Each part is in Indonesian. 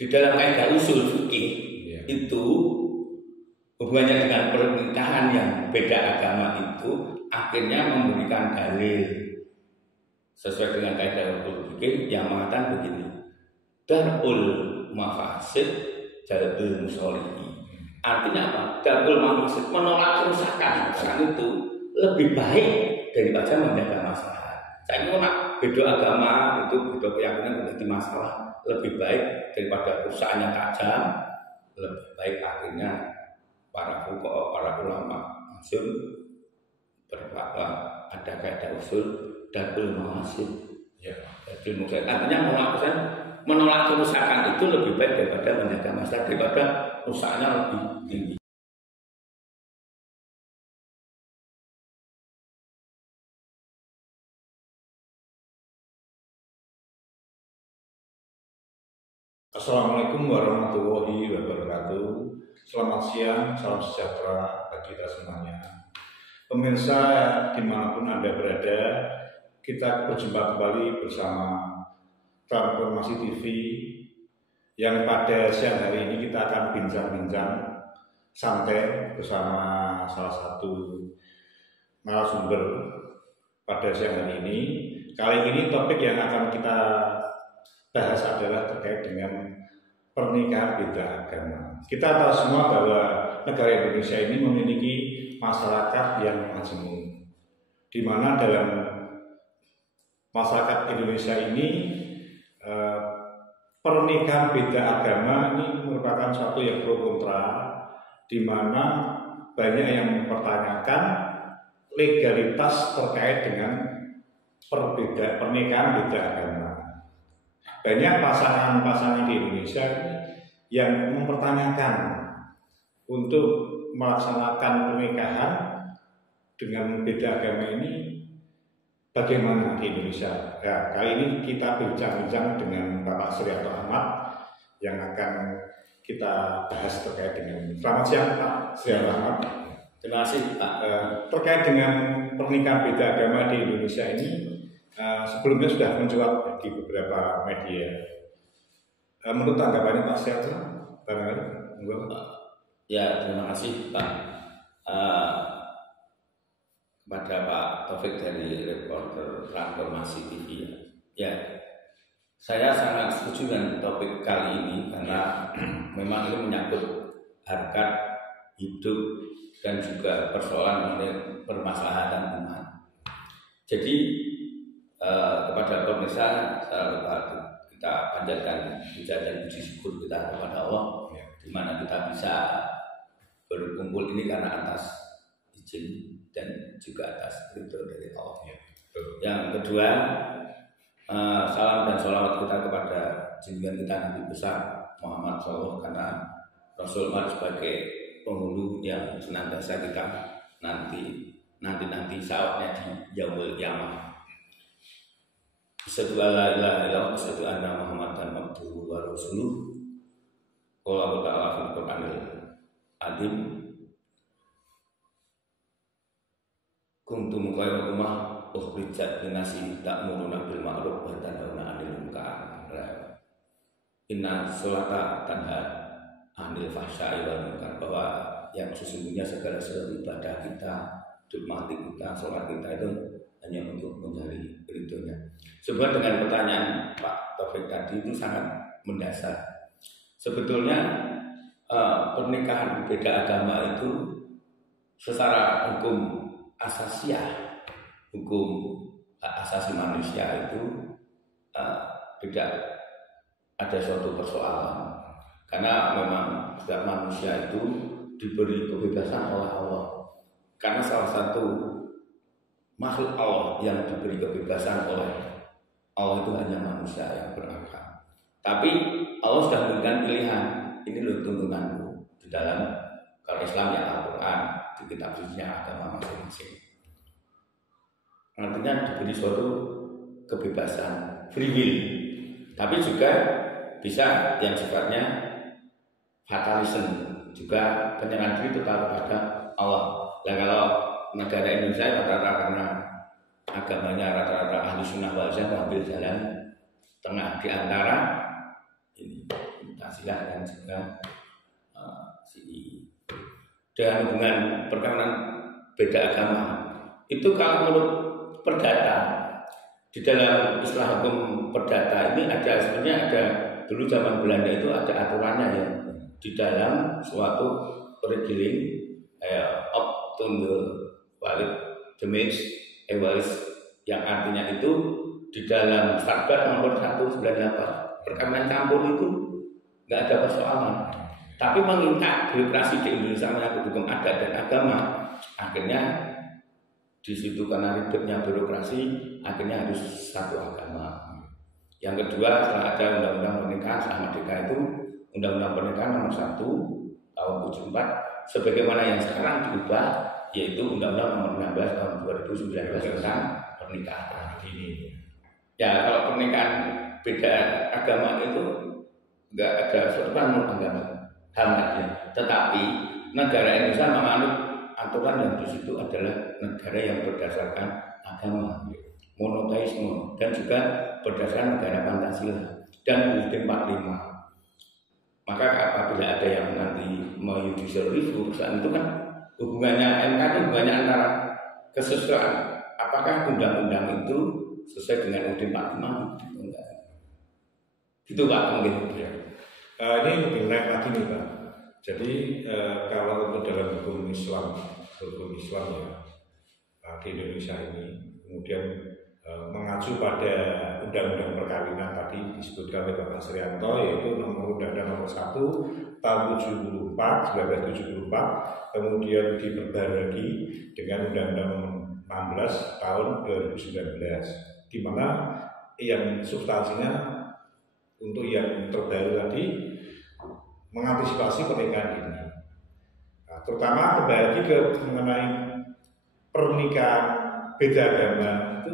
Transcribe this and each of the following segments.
di dalam kaidah usul fikih itu hubungannya dengan pernikahan yang beda agama itu akhirnya memberikan dalil sesuai dengan kaidah usul fikih yang mengatakan begini, darul mafasid jalbul musolihi. Artinya apa? Darul mafasid, menolak kerusakan itu lebih baik daripada menjaga masalah. Saya nak beda agama itu beda keyakinan menjadi masalah, lebih baik daripada kerusakannya tajam. Lebih baik akhirnya para fuqaha, para ulama usul berfatwa ada kaidah usul darul mafasid. Ya, darul mafasid artinya menolak kerusakan itu lebih baik daripada menjaga masalah, daripada rusaknya lebih tinggi. Assalamualaikum warahmatullahi wabarakatuh. Selamat siang, salam sejahtera bagi kita semuanya. Pemirsa dimanapun Anda berada, kita berjumpa kembali bersama Transformasi TV yang pada siang hari ini kita akan bincang-bincang santai bersama salah satu narasumber pada siang hari ini. Kali ini topik yang akan kita bahas adalah terkait dengan pernikahan beda agama. Kita tahu semua bahwa negara Indonesia ini memiliki masyarakat yang majemuk, di mana dalam masyarakat Indonesia ini pernikahan beda agama ini merupakan suatu yang pro kontra, di mana banyak yang mempertanyakan legalitas terkait dengan pernikahan beda agama. Banyak pasangan-pasangan di Indonesia yang mempertanyakan untuk melaksanakan pernikahan dengan beda agama ini bagaimana di Indonesia. Ya, kali ini kita bincang-bincang dengan Bapak Suryanto Ahmad yang akan kita bahas terkait dengan. Selamat siang Pak Suryanto Ahmad. Terima kasih Pak. Terkait dengan pernikahan beda agama di Indonesia ini, sebelumnya sudah mencuat di beberapa media. Menurut tanggapannya Pak Suryanto, ya terima kasih Pak. Kepada Pak Taufik dari reporter Transformasi TV. Ya, saya sangat setuju dengan topik kali ini karena memang ini menyangkut harkat hidup dan juga persoalan mengenai permasalahan umat. Jadi kepada pemirsa kita panjatkan puja dan puji syukur kita kepada Allah, di mana kita bisa berkumpul ini karena atas izin dan juga atas ridho dari Allah. Yang kedua, salam dan sholawat kita kepada junjungan kita Nabi besar Muhammad SAW, karena Rasul sebagai penghulu yang senantiasa kita nanti saatnya di yaumul qiyamah. Asyhadu an la ilaha illallah, asyhadu anna Muhammadan abduhu wa rasuluh. Qala ta'ala fil Qur'anil azim, kuntum khairu ummah ukhrijat linnasi ta'muruna bil ma'ruf wa tanhauna 'anil munkar. Inna sholata tanha 'anil fahsya'i wal munkar, bahwa yang sesungguhnya segala sesuatu ibadah kita, mati kita, sholat kita itu hanya untuk mencari ridhonya. Sebuah dengan pertanyaan Pak Taufik tadi itu sangat mendasar. Sebetulnya pernikahan beda agama itu secara hukum asasiah, hukum hak asasi manusia itu tidak ada suatu persoalan, karena memang setiap manusia itu diberi kebebasan oleh Allah. Karena salah satu makhluk Allah yang diberi kebebasan oleh Allah itu hanya manusia yang berakal. Tapi Allah sudah memberikan pilihan, ini loh tuntunanku di dalam, kalau Islam ya Al-Quran, di kitab sucinya agama masing-masing. Artinya diberi suatu kebebasan, free will. Tapi juga bisa yang sifatnya fatalism, juga penyerahan diri total kepada Allah. Nah, kalau negara Indonesia rata-rata karena agamanya rata-rata ahli sunnah wal jamaah, mengambil jalan tengah di antara ini, Pancasila dan juga CI. Dengan hubungan perkawinan beda agama itu kalau menurut perdata di dalam istilah hukum perdata ini sebenarnya ada dulu zaman Belanda itu ada aturannya ya di dalam suatu regeling up to the valid damage evaluate yang artinya itu di dalam Satgas nomor 198 perkawinan campur itu nggak ada persoalan. Tapi mengingat birokrasi di Indonesia menyangkut hukum adat dan agama, akhirnya di situ karena ribetnya birokrasi, akhirnya harus satu agama. Yang kedua, setelah ada undang-undang pernikahan setelah merdeka itu, undang-undang pernikahan nomor 1 tahun 74, sebagaimana yang sekarang diubah, yaitu undang-undang nomor 16 tahun 2019 tentang pernikahan. Ya, kalau pernikahan beda agama itu nggak ada aturan agama. Tetapi negara Indonesia menganut aturan yang di situ adalah negara yang berdasarkan agama, monoteisme, dan juga berdasarkan negara Pancasila dan UUD 45. Maka apabila ada yang nanti mau judicial review, itu kan hubungannya MK itu hubungannya antara kesesuaian apakah undang-undang itu sesuai dengan UUD 45 gitu Pak mungkin. Ini lebih menarik lagi nih Pak. Jadi kalau untuk dalam hukum Islam ya di Indonesia ini kemudian mengacu pada undang-undang perkawinan tadi disebutkan oleh Pak Srianto, yaitu undang-undang nomor 1 tahun 1974, kemudian diperbarui dengan undang-undang nomor 16 tahun 2019, di mana yang substansinya untuk yang terbaru tadi mengantisipasi pernikahan dini. Nah, terutama kembali lagi ke mengenai pernikahan beda agama itu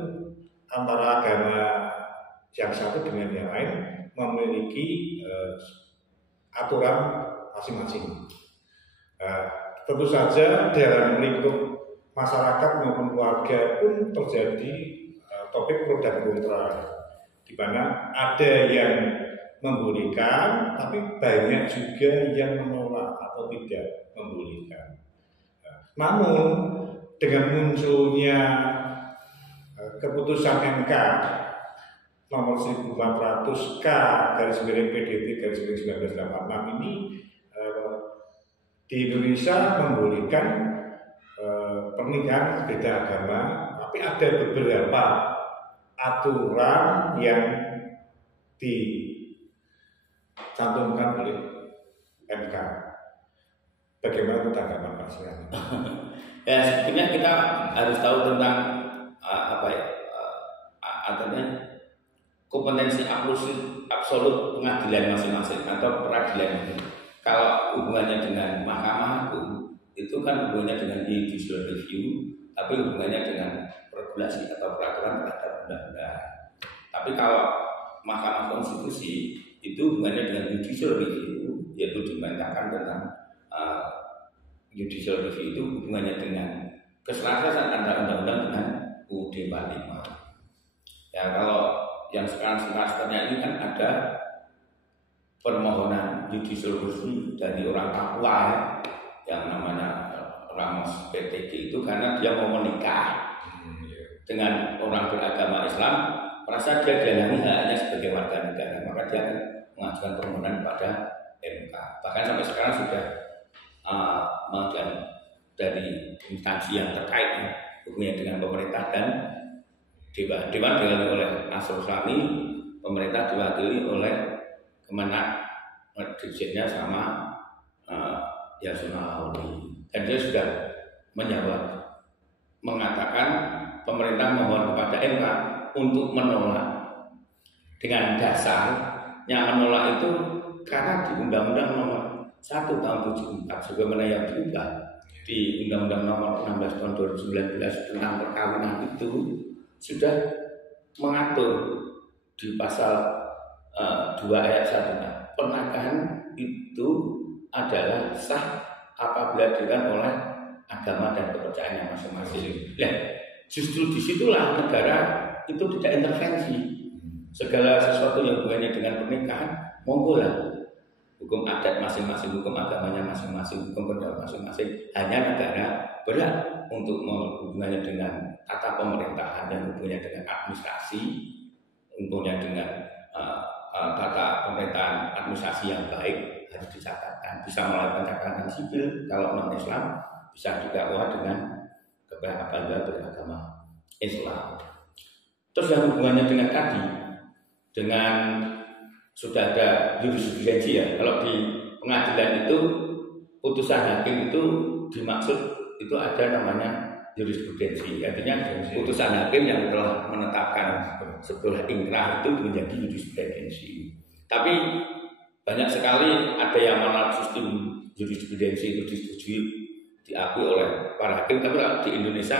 antara agama yang satu dengan yang lain memiliki aturan masing-masing. Tentu saja dalam lingkup masyarakat maupun keluarga pun terjadi topik pro dan kontra, di mana ada yang membolehkan, tapi banyak juga yang menolak atau tidak membolehkan. Namun dengan munculnya keputusan MK nomor 1400K/PDT/1986 ini di Indonesia membolehkan pernikahan beda agama, tapi ada beberapa aturan yang dicantumkan oleh MK. Bagaimana tanggapan Pak Srian? Ya sebenarnya kita harus tahu tentang artinya kompetensi absolut pengadilan masing-masing atau peradilan. Kalau hubungannya dengan mahkamah agung itu kan hubungannya dengan judicial review, tapi hubungannya dengan regulasi atau peraturan terhadap undang-undang. Tapi kalau Mahkamah Konstitusi itu hubungannya dengan judicial review, yaitu dimantakan tentang judicial review itu hubungannya dengan keselarasan antara undang-undang dengan UUD 45. Ya kalau yang sekarang ini kan ada permohonan judicial review dari orang Papua yang namanya Ramos PTG itu karena dia mau menikah dengan orang beragama Islam, merasa dia dihalangi haknya sebagai warga negara, maka dia akan mengajukan permohonan pada MK. Bahkan sampai sekarang sudah mengajukan dari instansi yang terkait hubungannya dengan pemerintah dan Dewan diwakili oleh Nasrul Islami, pemerintah diwakili oleh Kemenak, dirjennya sama Yasona Auli, dan dia sudah menjawab mengatakan pemerintah mohon kepada MK untuk menolak dengan dasarnya menolak itu karena di Undang-Undang nomor 1 tahun 74 sebagaimana yang diubah di Undang-Undang nomor 16 tahun 2019 tentang perkawinan itu sudah mengatur di pasal 2 ayat 1 pernikahan itu adalah sah apabila dilakukan oleh agama dan kepercayaannya masing-masing. Nah, justru disitulah negara itu tidak intervensi segala sesuatu yang hubungannya dengan pernikahan, monggo lah hukum adat masing-masing, hukum agamanya masing-masing, hukum pendapat masing-masing. Hanya negara berhak untuk hubungannya dengan tata pemerintahan dan hubungannya dengan administrasi, hubungannya dengan tata pemerintahan administrasi yang baik harus dicatatkan. Bisa melalui catatan sipil kalau non Islam, bisa juga dengan apabila beragama Islam. Terus yang hubungannya dengan tadi, dengan sudah ada jurisprudensi ya. Kalau di pengadilan itu putusan hakim itu dimaksud itu ada namanya jurisprudensi. Artinya putusan hakim yang telah menetapkan sebuah ingkrah itu menjadi jurisprudensi. Tapi banyak sekali ada yang mana sistem jurisprudensi itu disetujui, diakui oleh para hakim. Tapi kalau di Indonesia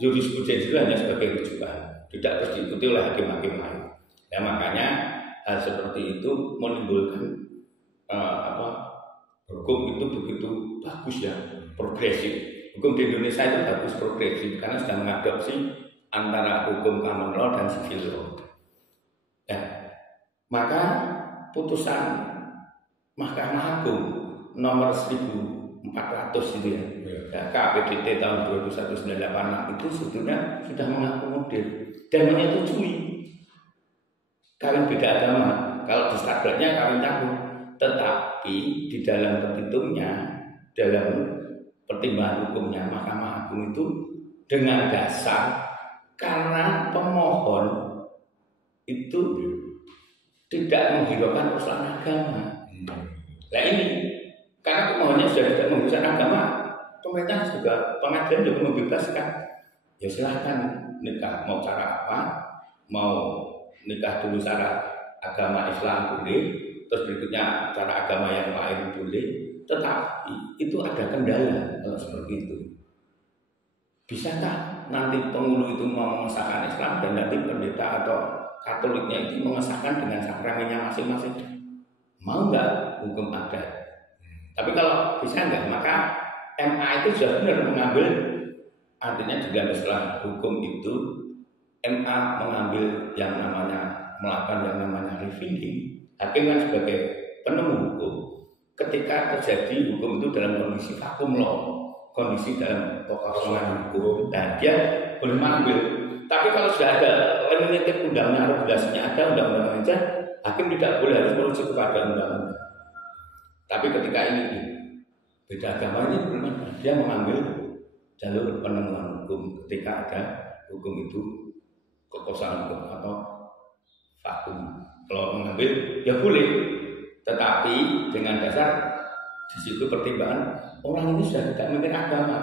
jurisprudensi itu hanya sebagai rujukan, tidak terus diikuti oleh hakim-hakim lain. Ya makanya hal seperti itu menimbulkan hukum itu begitu bagus ya, progresif. Hukum di Indonesia itu bagus progresif karena sudah mengadopsi antara hukum common law dan civil law. Ya, maka putusan Mahkamah Agung nomor 1400 itu ya, KPDT tahun 1996 itu sebetulnya sudah mengakomodir dan menyetujui kawin beda agama. Kalau di stadratnya kawin campur, tetapi di dalam petitumnya, dalam pertimbangan hukumnya Mahkamah Agung itu dengan dasar karena pemohon itu tidak menghiraukan persoalan agama. Nah ini karena pemohonnya sudah tidak menghiraukan agama, pemerintah juga, pengadilan juga membebaskan. Ya silahkan nikah mau cara apa, mau nikah dulu cara agama Islam boleh, terus berikutnya cara agama yang lain boleh, tetapi itu ada kendala kalau seperti itu. Bisakah nanti penghulu itu mau mengesahkan Islam dan nanti pendeta atau Katoliknya itu mengesahkan dengan sakramennya masing-masing? Mau nggak hukum adat? Tapi kalau bisa nggak, maka MA itu sudah benar mengambil, artinya di dalam istilah hukum itu MA mengambil yang namanya melakukan yang namanya revealing. Hakim kan sebagai penemu hukum. Ketika terjadi hukum itu dalam kondisi vakum law, kondisi dalam kekosongan hukum, dan dia boleh mengambil. Tapi kalau sudah ada limited undangnya, regulasinya ada, undang-undang aja, hakim tidak boleh harus merujuk kepada undang-undang. Tapi ketika ini beda agama ini belum ada, dia mengambil jalur penemuan hukum ketika ada hukum itu kekosongan hukum atau vakum. Kalau mengambil ya boleh, tetapi dengan dasar di situ pertimbangan orang ini sudah tidak memiliki agama,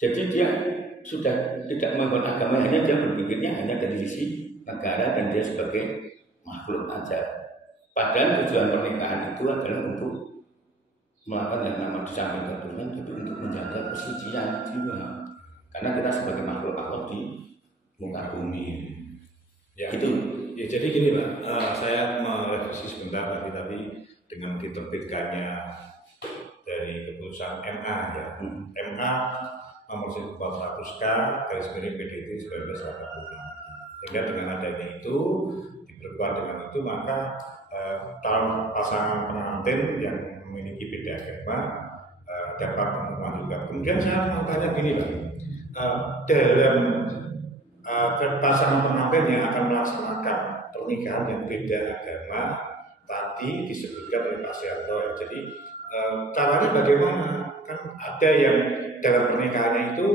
jadi dia sudah tidak membangun agama, hanya dia berpikirnya hanya dari sisi negara dan dia sebagai makhluk aja. Padahal tujuan pernikahan itu adalah untuk melakukan yang nama disamping keturunan, tapi untuk menjaga kesucian jiwa. Karena kita sebagai makhluk Allah di muka bumi. Ya, itu. Ya jadi gini Pak, saya merevisi sebentar tapi dengan diterbitkannya dari keputusan MA ya, MA nomor 1400K garis miring PDT 1986. Sehingga dengan adanya itu diperkuat dengan itu maka calon pasangan pengantin yang memiliki beda agama dapat menemukan juga. Kemudian saya mau tanya gini Pak, dalam pasangan pengantin yang akan melaksanakan pernikahan yang beda agama tadi disebutkan oleh Pak Sianto ya. Jadi caranya bagaimana? Kan ada yang dalam pernikahannya itu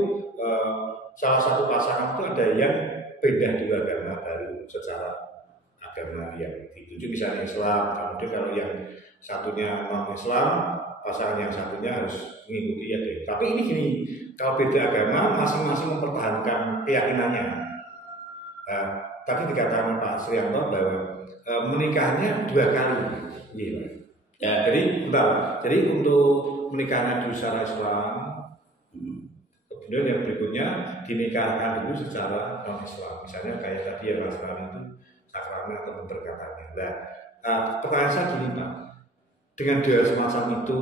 salah satu pasangan itu ada yang beda dua agama baru secara agama yang dituju misalnya Islam, kemudian kalau yang satunya non Islam, pasangan yang satunya harus mengikuti ya. Tapi ini gini, kalau beda agama masing-masing mempertahankan keyakinannya. Tadi dikatakan Pak Srianto bahwa menikahnya 2 kali. Iya. Ya, jadi bentar. Jadi untuk menikahnya dulu secara Islam, kemudian yang berikutnya dinikahkan dulu secara non Islam. Misalnya kayak tadi ya Mas Rani itu sakramen atau pemberkatannya. Nah, pertanyaan saya gini Pak, dengan dua semacam itu,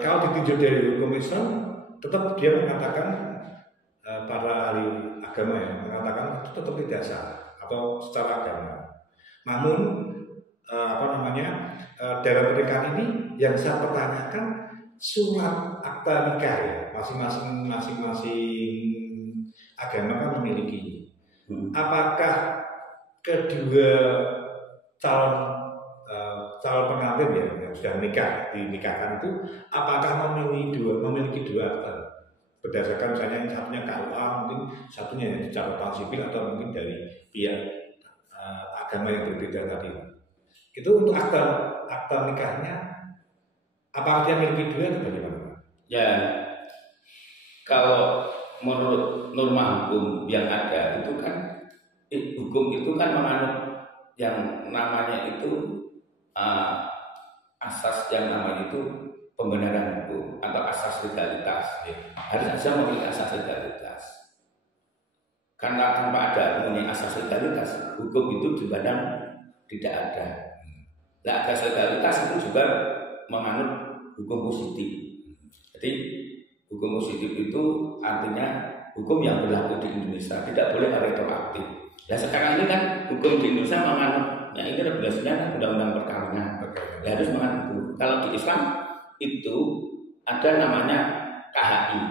kalau ditinjau dari hukum Islam, tetap dia mengatakan para ahli agama ya mengatakan itu tetap tidak sah atau secara agama. Namun dalam pernikahan ini yang saya pertanyakan surat akta nikah ya, masing-masing agama kan memiliki. Apakah kedua calon pengantin ya yang sudah dinikahkan itu apakah memiliki dua akta berdasarkan misalnya yang satunya KUA, mungkin satunya yang catatan sipil atau mungkin dari pihak agama yang berbeda tadi. Itu untuk akta nikahnya apakah dia memiliki dua atau bagaimana? Ya, kalau menurut norma hukum yang ada itu kan hukum itu kan menganut yang namanya itu asas yang namanya itu pembenaran hukum atau asas legalitas. Harus saja memiliki asas legalitas. Karena tanpa ada mempunyai asas legalitas, hukum itu dipandang tidak ada. Nah, asas legalitas itu juga menganut hukum positif. Jadi hukum positif itu artinya hukum yang berlaku di Indonesia tidak boleh retroaktif. Ya sekarang ini kan hukum di Indonesia menganut, ya ini regulasinya undang-undang perkawinan. Ya harus menganut itu. Kalau di Islam itu ada namanya KHI,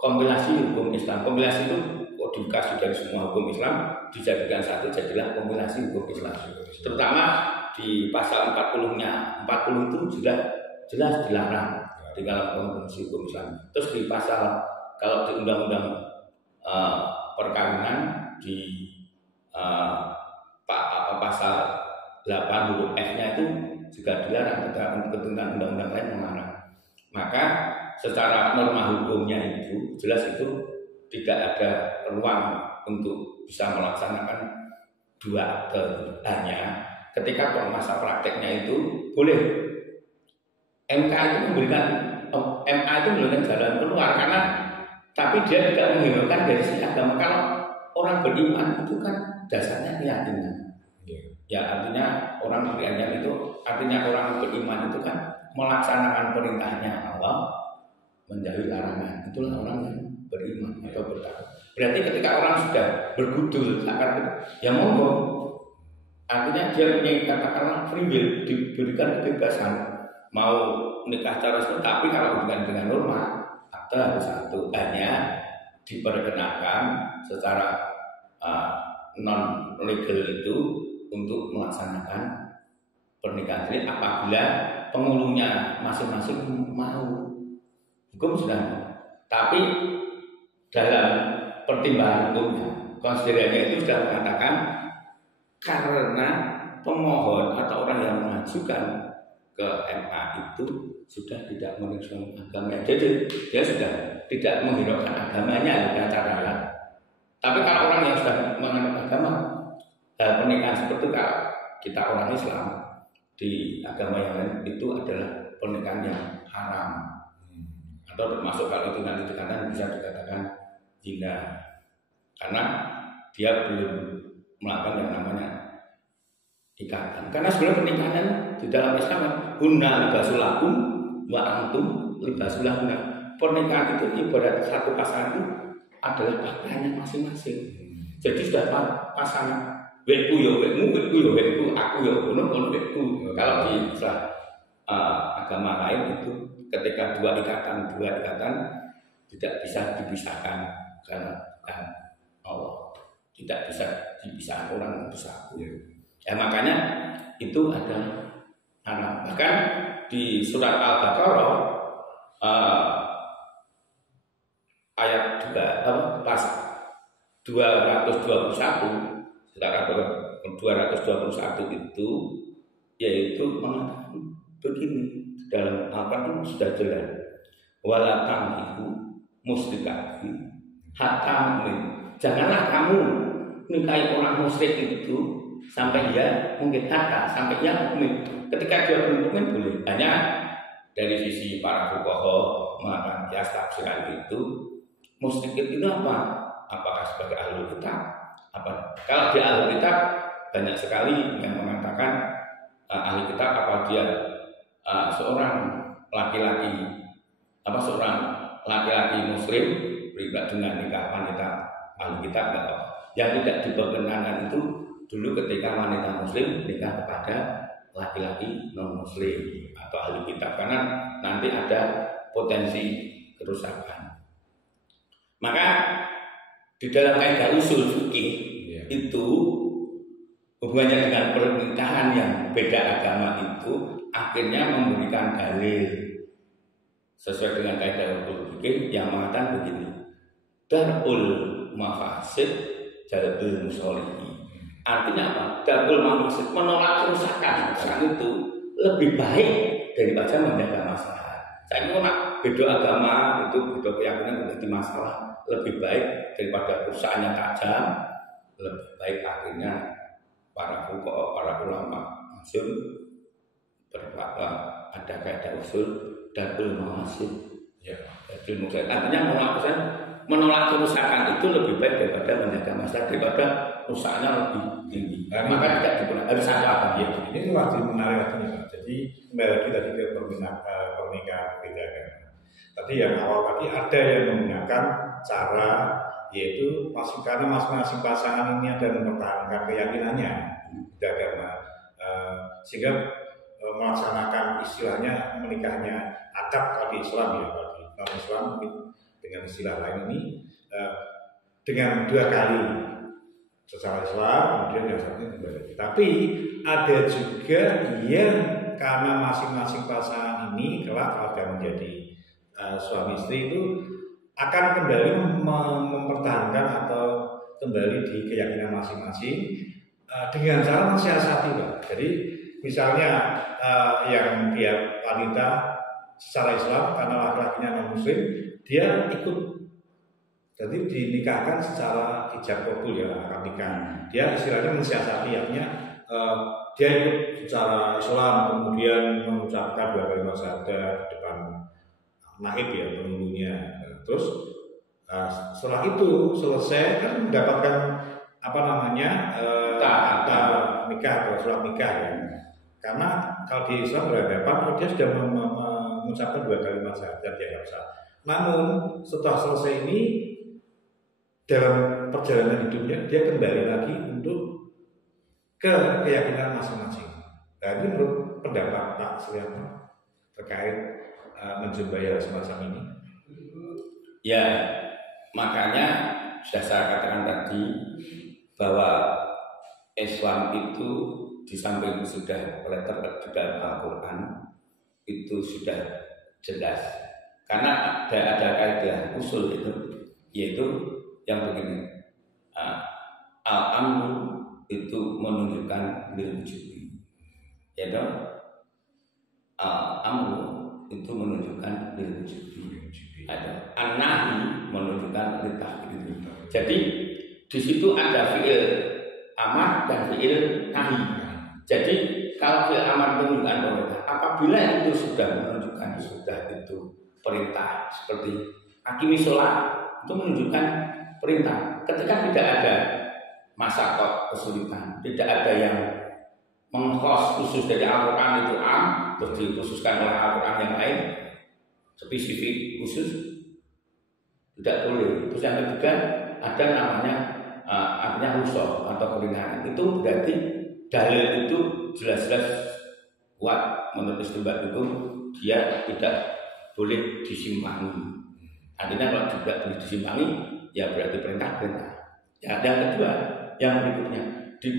kompilasi hukum Islam. Kompilasi itu kodifikasi dari semua hukum Islam dijadikan satu, jadilah kompilasi hukum Islam. Terutama di pasal 40-nya, 40 itu sudah jelas dilarang di dalam konvensi hukum Islam. Terus di pasal kalau di undang-undang perkawinan di pasal 8 huruf F-nya itu juga dilarang, tentang undang-undang lain melarang. Maka secara norma hukumnya itu jelas itu tidak ada ruang untuk bisa melaksanakan dua akte. Hanya ketika masa prakteknya itu boleh MA itu memberikan jalan keluar karena tapi dia tidak menghilangkan dari sisi agama. Kalau orang beriman itu kan dasarnya keyakinan. Ya artinya orang beriman itu artinya orang beriman itu kan melaksanakan perintahnya Allah, menjauhi larangan. Itulah orang yang beriman atau bertakwa. Berarti ketika orang sudah bergudul ya monggo. Artinya dia punya katakanlah free will, diberikan kebebasan mau nikah secara resmi, tapi kalau bukan dengan norma akte harus satu. Hanya diperkenakan secara non legal itu untuk melaksanakan pernikahan ini apabila penghulunya masing-masing mau. Hukum sudah, tapi dalam pertimbangan hukumnya, konsiderannya itu sudah mengatakan karena pemohon atau orang yang mengajukan ke MA itu sudah tidak menunjukkan agamanya, jadi dia sudah tidak menghiraukan agamanya dengan cara lain. Tapi kalau orang yang sudah menganut agama, pernikahan seperti itu kalau kita orang Islam di agama yang lain itu adalah pernikahan yang haram, atau termasuk kalau itu nanti dikatakan bisa dikatakan zina, karena dia belum melakukan yang namanya ikatan. Karena sebenarnya pernikahan di dalam Islam hunna libasul lakum wa antum libasul lahunna. Pernikahan itu ibarat satu pasangan itu adalah pakaiannya masing-masing. Jadi sudah pasangan wekku ya wekmu, wekku ya wekku, aku ya kono wekku. Kalau di agama lain itu ketika dua ikatan tidak bisa dipisahkan karena Allah tidak bisa dipisahkan orang bersatu. Ya makanya itu adalah haram. Bahkan di surat Al-Baqarah ayat 2 pas 221 itu yaitu mengatakan begini dalam Al-Quran sudah jelas wala tankihu musyrikati hatta janganlah kamu nikahi orang musyrik itu sampai dia mungkin hatta sampai dia mukmin. Ketika dia belum mukmin boleh. Hanya dari sisi para fuqaha mengatakan kias tafsiran itu musyrik itu apa? Apakah sebagai ahli kitab? Apa? Kalau dia ahli kitab banyak sekali yang mengatakan ahli kitab apa dia seorang laki-laki muslim beribadah dengan nikah wanita ahli kitab yang tidak diperkenankan itu dulu ketika wanita muslim nikah kepada laki-laki non muslim atau ahli kitab, karena nanti ada potensi kerusakan. Maka di dalam kaidah usul fikih itu hubungannya dengan pernikahan yang beda agama itu akhirnya memberikan dalil sesuai dengan kaidah usul fikih yang mengatakan begini, darul mafasid jalbul musolihi. Artinya apa? Darul mafasid, menolak kerusakan itu lebih baik daripada menjaga masalah. Saya menolak beda agama itu, beda keyakinan menjadi masalah, lebih baik daripada kerusakannya tajam. Lebih baik akhirnya para fuqaha, para ulama masyhur berfatwa ada kaidah usul darul mafasid. Ya, darul mafasid. Artinya menolak kerusakan itu lebih baik daripada menjaga masalah, daripada rusaknya lebih tinggi. Maka tidak diperlukan, harus ada apa? Ya, ini wajib menarik lagi Pak. Jadi kembali lagi tadi ke pernikahan beda agama. Tadi yang awal tadi ada yang menggunakan cara yaitu karena masing-masing pasangan ini ada mempertahankan keyakinannya beda agama, sehingga melaksanakan istilahnya menikahnya akad kalau di Islam ya, kalau di non-Islam mungkin dengan istilah lain ini dengan 2 kali secara Islam, kemudian yang satunya kembali. Tapi ada juga yang karena masing-masing pasangan ini kelak kalau sudah menjadi suami istri itu akan kembali mempertahankan atau kembali di keyakinan masing-masing dengan cara mensiasati Pak. Jadi misalnya yang dia wanita secara Islam karena laki-lakinya non muslim, dia ikut, jadi dinikahkan secara ijab kabul ya, akad nikah. Dia istilahnya mensiasati, artinya dia ikut secara Islam, kemudian mengucapkan 2 kalimat syahadat di depan naib ya, penghulunya. Terus setelah itu selesai kan mendapatkan apa namanya nikah atau surat nikah ya. Karena kalau di Islam berhadapan, kalau dia sudah mengucapkan 2 kalimat syahadat dia nggak bisa. Namun setelah selesai ini dalam perjalanan hidupnya dia kembali lagi untuk ke keyakinan masing-masing. Nah, ini menurut pendapat Pak Suryatno terkait menjumpai hal semacam ini. Ya, makanya sudah saya katakan tadi bahwa Islam itu di samping sudah letter di dalam Al-Quran itu sudah jelas, karena ada kaidah usul itu, yaitu yang begini, al-amru itu menunjukkan lil wujubi, ya dong. Al-amru itu menunjukkan lil wujubi, ada an-nahi menunjukkan lil tahrim. Jadi di situ ada fiil amar dan fiil nahi. Jadi kalau fiil amar menunjukkan perintah, apabila itu sudah menunjukkan sudah itu perintah, seperti aqimi sholat itu menunjukkan perintah. Ketika tidak ada masyaqqah kesulitan, tidak ada yang mengkhos khusus dari Al-Quran itu terus dikhususkan oleh Al-Quran yang lain spesifik khusus, tidak boleh. Terus yang ketiga ada namanya artinya rusuh atau keringanan, itu berarti dalil itu jelas-jelas kuat menurut istimbat hukum, dia tidak boleh disimpangi. Artinya kalau tidak boleh disimpangi ya berarti perintah-perintah. Ya, yang kedua yang berikutnya di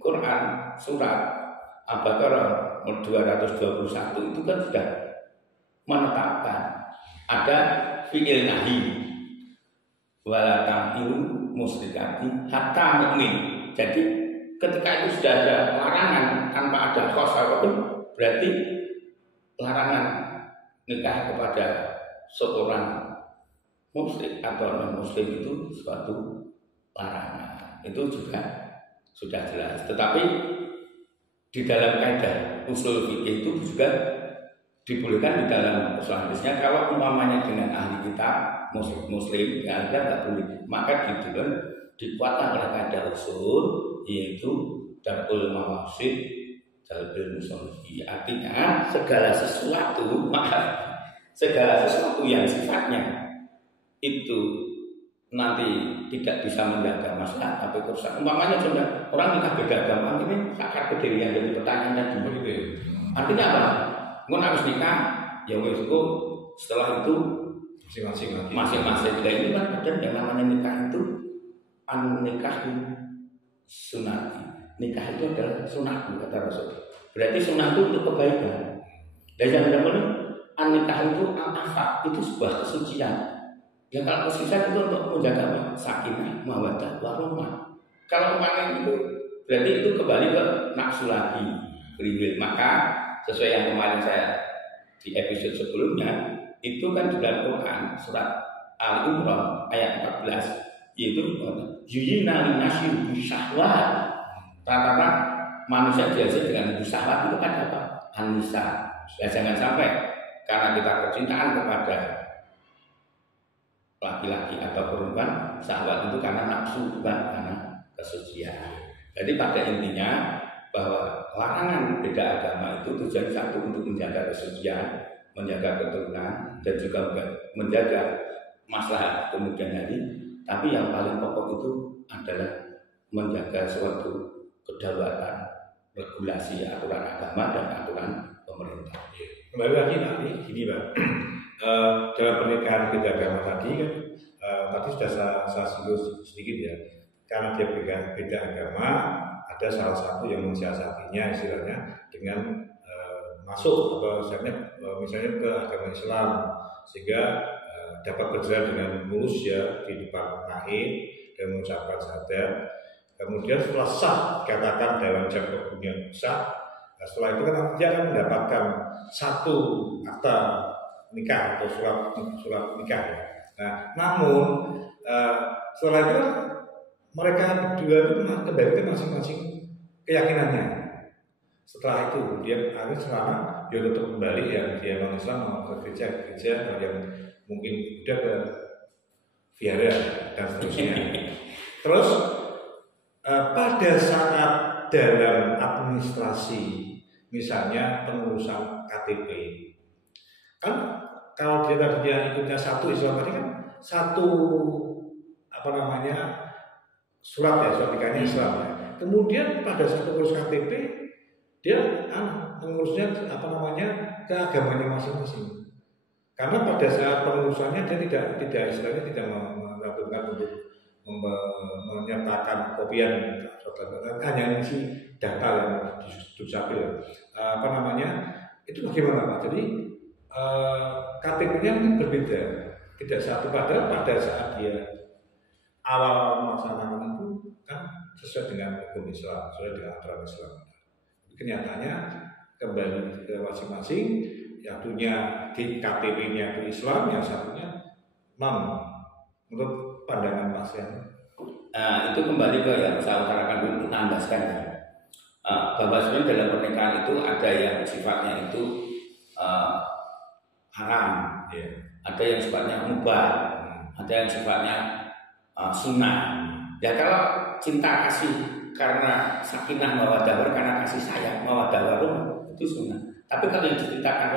Quran surat Al-Baqarah 221 itu kan sudah menetapkan ada fi'il nahi wala tamhilu musyrikati hatta mu'min. Jadi ketika itu sudah ada larangan tanpa ada khos apapun, berarti larangan nikah kepada seorang muslim atau non muslim itu suatu larangan. Itu juga sudah jelas. Tetapi di dalam kaidah usul fikih itu juga dibolehkan di dalam hadisnya kalau umpamanya dengan ahli kitab muslim ya tidak boleh, maka dikuatkan oleh kaidah usul, yaitu darul mawasid jalbil musolihi. Artinya segala sesuatu yang sifatnya itu nanti tidak bisa menjaga masalah tapi kerusakan. Umpamanya sudah orang nikah beda agama, ini akar kedirian jadi pertanyaan tadi. Begitu ya. Artinya apa? Mau harus nikah, ya wes itu setelah itu masing-masing. Dan ini kan ada yang namanya nikah itu nikah sunati. Nikah itu adalah sunat kata Rasul. Berarti sunat itu untuk kebaikan. Dan yang namanya nikah itu al-afaq, itu sebuah kesucian. Ya kalau kesucian itu untuk menjaga sakinah, mawaddah, warahmah. Kalau kemarin itu berarti itu kembali ke nafsu lagi, riwil. Maka sesuai yang kemarin saya di episode sebelumnya itu kan di dalam Quran surat Al-Imran ayat 14 yaitu yuyina linasyi bisyahwat. Rata-rata manusia biasa dengan syahwat itu kan apa? Anisa. Ya jangan sampai karena kita kecintaan kepada laki-laki atau perempuan, syahwat itu karena nafsu, bukan karena kesucian. Jadi pada intinya bahwa larangan beda agama itu tujuan satu untuk menjaga kesucian, menjaga keturunan, dan juga menjaga maslahat kemudian hari. Tapi yang paling pokok itu adalah menjaga suatu kedaulatan, regulasi aturan agama dan aturan pemerintah. Kembali lagi nanti gini Pak. Dalam pernikahan beda agama tadi kan tadi sudah saya singgung sedikit ya, karena dia beda agama, ada salah satu yang mensiasatinya istilahnya dengan masuk atau misalnya ke agama Islam sehingga dapat berjalan dengan mulus ya di depan naik dan mengucapkan syahadat. Kemudian setelah sah dikatakan dalam jam kebumian sah. Nah, setelah itu kan dia akan mendapatkan satu akta nikah atau surat nikah. Nah, namun setelah itu mereka berdua itu kembali ke masing-masing keyakinannya. Setelah itu dia harus selama dia tetap kembali yang dia non Islam mau ke gereja yang mungkin udah ke vihara dan seterusnya. Terus pada saat dalam administrasi misalnya pengurusan KTP kan kalau dia tadinya ikutnya satu Islam tadi kan satu surat nikahnya Islam ya. Kemudian pada saat pengurus KTP dia mengurusnya ke agamanya masing-masing. Karena pada saat pengurusannya dia tidak istilahnya tidak melakukan untuk menyertakan kopian hanya isi data yang dusapil itu bagaimana Pak? Jadi KTP-nya berbeda, tidak satu. Padahal pada saat dia awal melaksanakan itu kan sesuai dengan hukum Islam, sesuai dengan aturan Islam. Kenyataannya kembali ke masing-masing, yang satunya di KTP-nya itu Islam, yang satunya non. Menurut pandangan Mas Yan. Itu kembali ke yang saya utarakan dulu untuk menandaskan ya. Bahwa sebenarnya dalam pernikahan itu ada yang sifatnya itu haram, ya. Ada yang sifatnya mubah, ada yang sifatnya sunnah. Ya kalau cinta kasih karena sakinah mawaddah karena kasih sayang mawaddah warahmah itu sunnah. Tapi kalau yang diceritakan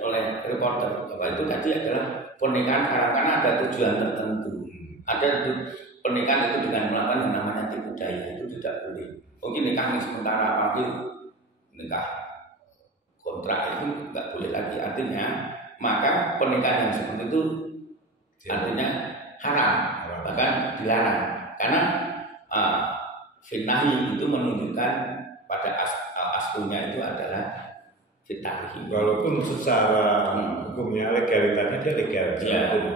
oleh reporter bahwa itu tadi adalah pernikahan haram karena ada tujuan tertentu. Ada pernikahan itu dengan melakukan yang namanya tipu daya itu tidak boleh. Mungkin nikah sementara apalagi nikah kontrak itu tidak boleh lagi. Artinya maka pernikahan yang seperti itu artinya haram, bahkan dilarang. Karena fitnahi itu menunjukkan pada aslunya itu adalah fitnahi. Walaupun secara hukumnya legalitasnya dia legal,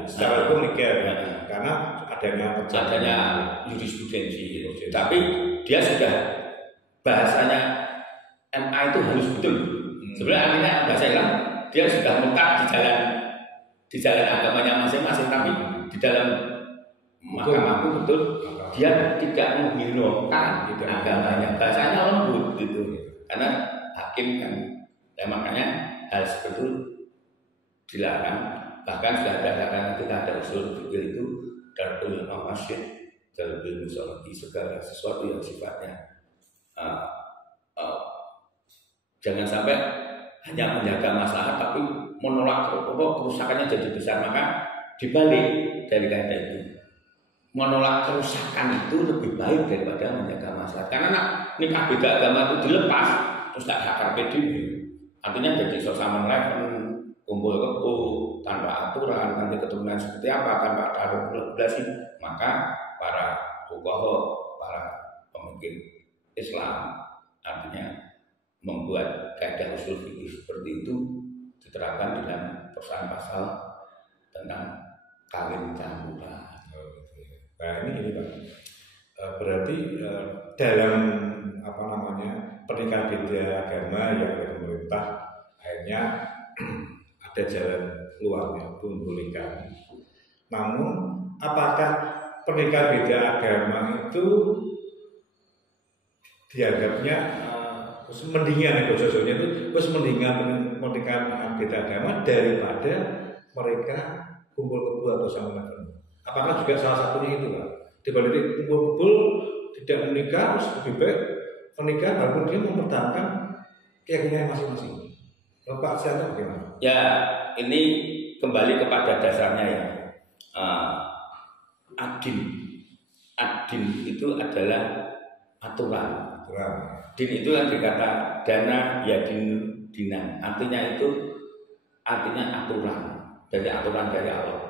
secara hukum legal, karena adanya jurisprudensi. Tapi dia sudah bahasanya MA itu harus betul. Sebenarnya artinya bahasa Islam dia sudah melekat di jalan agamanya masing-masing, tapi di dalam mahkamah itu betul dia tidak menghiraukan agamanya, bahasanya lembut gitu. Karena hakim kan, makanya hal seperti itu dilarang. Bahkan sudah ada kita ada usul fikih itu darul mawasyid, darul musolati, segala sesuatu yang sifatnya jangan sampai hanya menjaga masalah tapi menolak kerusakannya jadi besar. Maka dibalik dari kaidah itu, menolak kerusakan itu lebih baik daripada menjaga masalah. Karena nikah beda agama itu dilepas terus tak sakar PDB, artinya jadi sosial level, kumpul kebo tanpa aturan, nanti keturunan seperti apa tanpa ada regulasi. Maka para fuqaha, para pemikir Islam, artinya membuat kaidah usul fikih seperti itu diterapkan dalam pasal tentang kawin campuran. Nah ini Pak, berarti dalam pernikahan beda agama yang oleh pemerintah akhirnya ada jalan keluarnya membolehkan. Namun apakah pernikahan beda agama itu dianggapnya mendingan sosoknya itu mendingan pernikahan beda agama daripada mereka kumpul kebo atau sama? Apakah juga salah satunya itu Pak? Dibanding kumpul tidak menikah lebih baik menikah walaupun dia mempertahankan keyakinan masing-masing. Kalau Pak Sianto bagaimana? Ya, ini kembali kepada dasarnya ya. Adin itu adalah aturan. Din itu yang dikata dana ya dinan. Artinya aturan. Dari aturan dari Allah.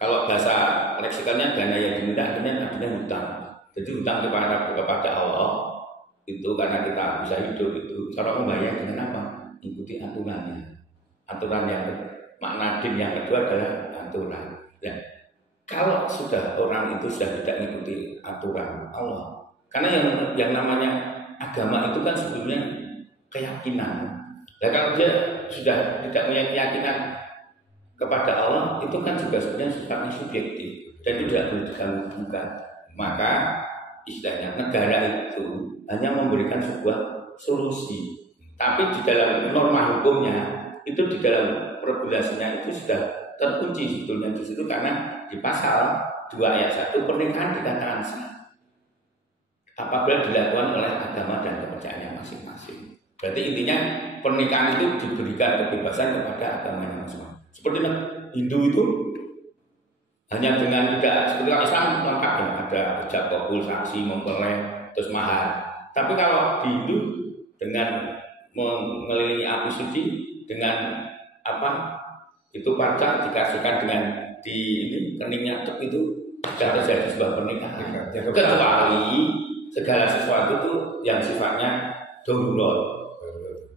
Kalau bahasa leksikalnya dana ya dinan artinya hutang. Jadi hutang kepada Allah itu karena kita bisa hidup itu. Cara membayar dengan apa? Ikuti aturannya. Aturan yang makna din yang kedua adalah aturan. Ya. Kalau sudah orang itu sudah tidak mengikuti aturan Allah, karena yang namanya agama itu kan sebetulnya keyakinan. Nah, kalau dia sudah tidak punya keyakinan kepada Allah, itu kan juga sebenarnya sifatnya subjektif dan tidak boleh diganggu-gugat. Maka istilahnya negara itu hanya memberikan sebuah solusi. Tapi di dalam norma hukumnya, itu di dalam regulasinya itu sudah terkunci sebetulnya di situ karena di pasal 2 ayat 1 pernikahan dikatakan sah apabila dilakukan oleh agama dan kepercayaannya masing-masing. Berarti intinya pernikahan itu diberikan kebebasan kepada agamanya masing-masing. Seperti Hindu itu hanya dengan tidak seperti Islam lengkap ya, ada ijab kabul, saksi, mempelai, terus mahar. Tapi kalau di Hindu dengan mengelilingi api suci dengan itu pacar dikasihkan dengan di ini keningnya cek itu sudah terjadi sebuah pernikahan. Kecuali segala sesuatu itu yang sifatnya darurat.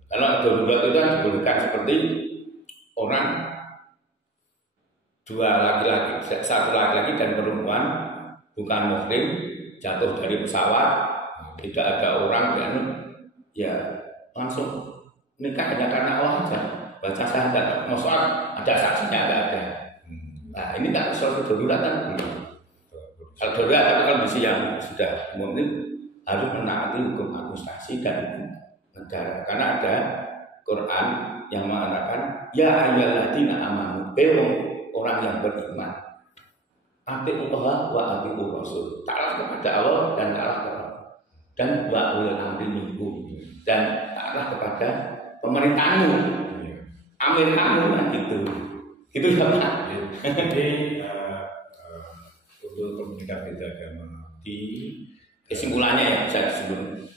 Kalau darurat itu kan dibolehkan seperti orang satu laki-laki dan perempuan bukan muhrim jatuh dari pesawat, tidak ada orang yang ya langsung nikah hanya karena Allah saja. Baca syahadat, maksudnya ada saksinya ada. Nah ini kan suatu darurat kan. Kalau darurat tapi kondisi yang sudah umum harus menaati hukum administrasi dan hukum negara. Karena ada Quran yang mengatakan ya ayyuhalladzina amanu, orang yang beriman, atiiu Allah wa atiiur Rasul, taat kepada Allah dan taat kepada dan wa ulil amri minkum, dan taatlah kepada pemerintahmu. Amir kamu kan gitu. Itu sama. Jadi untuk pernikahan beda agama di kesimpulannya ya bisa disebut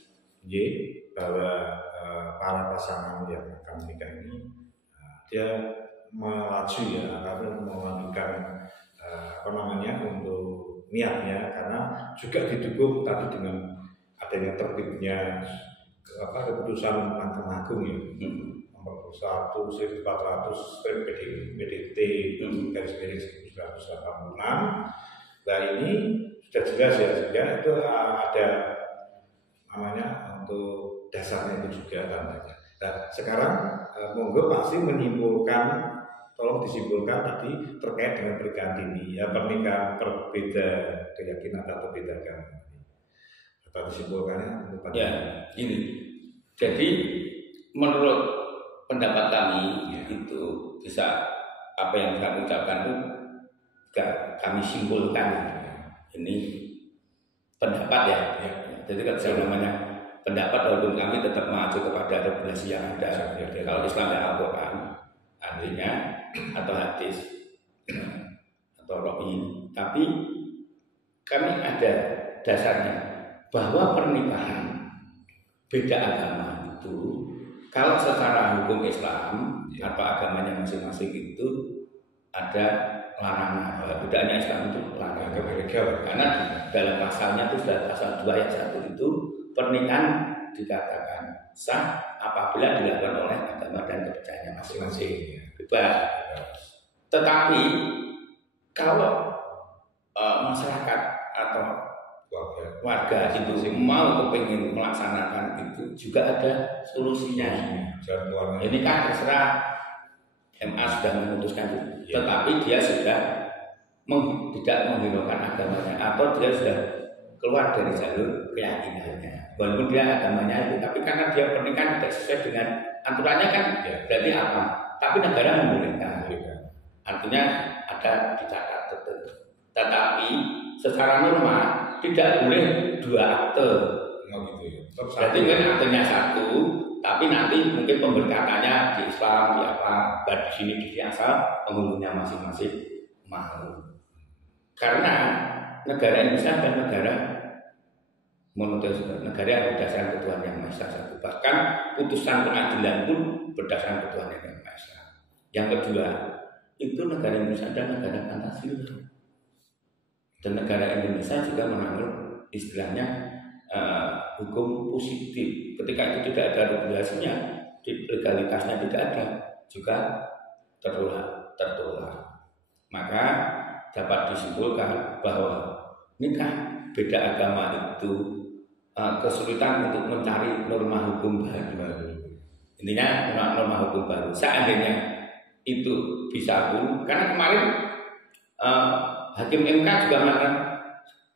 bahwa para pasangan yang akan menikah ini dia melaju ya karena melanjutkan untuk niatnya karena juga didukung tadi dengan adanya terbitnya keputusan Mahkamah Agung ya. Nomor 1/400 PDT garis miring 1986. Nah ini sudah jelas ya sehingga itu ada namanya untuk dasarnya itu juga tandanya. Nah sekarang monggo pasti tolong disimpulkan tadi terkait dengan pernikahan dini ya pernikahan berbeda keyakinan atau beda agama. Apa disimpulkannya? Ya ini jadi menurut pendapat kami itu bisa apa yang kami ucapkan itu kami simpulkan ini pendapat ya. Jadi kalau namanya pendapat walaupun kami tetap mengacu kepada regulasi yang ada. Kalau Islam dan Al-Quran artinya atau hadis perkara ini, tapi kami ada dasarnya bahwa pernikahan beda agama itu kalau secara hukum Islam atau agamanya masing-masing itu ada larangan. Bedanya Islam itu larangan karena dalam pasalnya itu sudah pasal 2 ayat 1 itu pernikahan dikatakan sah apabila dilakukan oleh agama dan kepercayaan masing-masing. Bebas. Tetapi kalau masyarakat atau warga itu mau kepingin melaksanakan itu juga ada solusinya. Ini kan terserah MA sudah memutuskan itu, tetapi dia sudah tidak menghiraukan agamanya atau dia sudah keluar dari jalur keyakinannya. Walaupun dia agamanya itu, tapi karena dia pernikahan tidak sesuai dengan aturannya kan, berarti apa? Tapi negara membolehkan. Artinya ada dicatat tertentu. Tetapi secara norma tidak boleh 2 akte. Berarti kan aktenya 1, tapi nanti mungkin pemberkatannya di Islam, di apa, di sini di asal penghulunya masing-masing mau. Karena negara Indonesia adalah negara monoteis, negara yang berdasarkan ketuhanan yang Maha Esa. Bahkan putusan pengadilan pun berdasarkan ketuhanan yang Maha Esa. Yang kedua, itu negara Indonesia adalah negara Pancasila. Dan negara Indonesia juga menganut istilahnya hukum positif. Ketika itu tidak ada regulasinya, legalitasnya tidak ada, juga tertolak. Maka dapat disimpulkan bahwa nikah beda agama itu kesulitan untuk mencari norma hukum baru. Intinya norma hukum baru. Seandainya itu bisa pun, karena kemarin Hakim MK juga mengatakan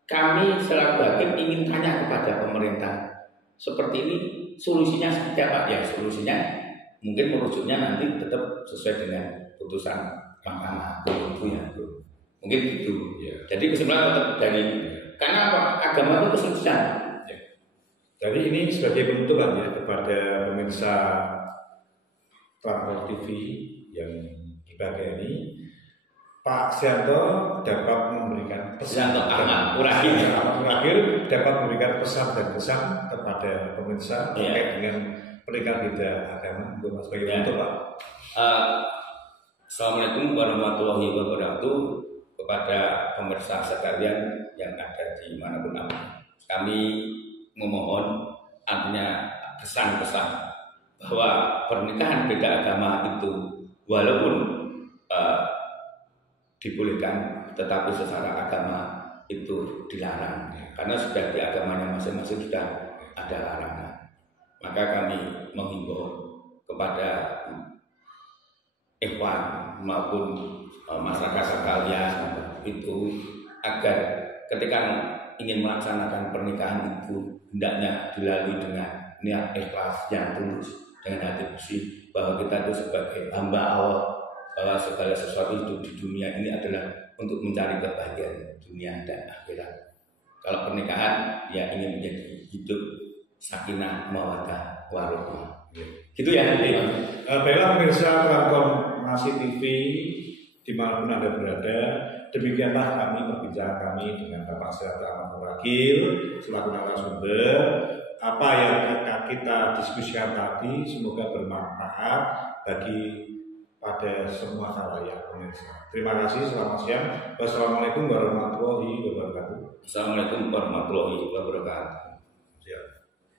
kami selaku hakim ingin tanya kepada pemerintah seperti ini solusinya seperti apa? Ya solusinya mungkin merujuknya nanti tetap sesuai dengan putusan Mahkamah Agung itu ya, mungkin gitu. Ya. Jadi kesimpulan tetap dari karena apa? Agama itu kesulitan. Ya. Jadi ini sebagai penutupan ya kepada pemirsa Transworld TV yang ibadah ini, Pak Sianto dapat memberikan pesan terakhir dapat memberikan pesan dan kesan kepada pemirsa terkait dengan pernikahan beda agama. Untuk sebagai penutup, Pak. Assalamualaikum warahmatullahi wabarakatuh kepada pemirsa sekalian yang ada di manapun kami memohon artinya kesan-kesan bahwa pernikahan beda agama itu walaupun dibolehkan, tetapi secara agama itu dilarang karena sudah di agamanya masing-masing sudah ada larangan. Maka kami menghimbau kepada ikhwan maupun masyarakat sekalian itu agar ketika ingin melaksanakan pernikahan itu hendaknya dilalui dengan niat ikhlas yang tulus, dengan hati bersih bahwa kita itu sebagai hamba Allah, bahwa segala sesuatu hidup di dunia ini adalah untuk mencari kebahagiaan dunia dan akhirat. Kalau pernikahan ya ingin menjadi hidup sakinah mawaddah warahmah. Gitu ya. Baiklah pemirsa Transformasi TV dimanapun Anda berada, demikianlah perbincangan kami dengan Bapak Sianto Ahmad Wakil selaku narasumber. Apa yang kita diskusikan tadi semoga bermanfaat bagi pada semua khalayak pemirsa. Terima kasih, selamat siang. Wassalamualaikum warahmatullahi wabarakatuh. Assalamualaikum warahmatullahi wabarakatuh.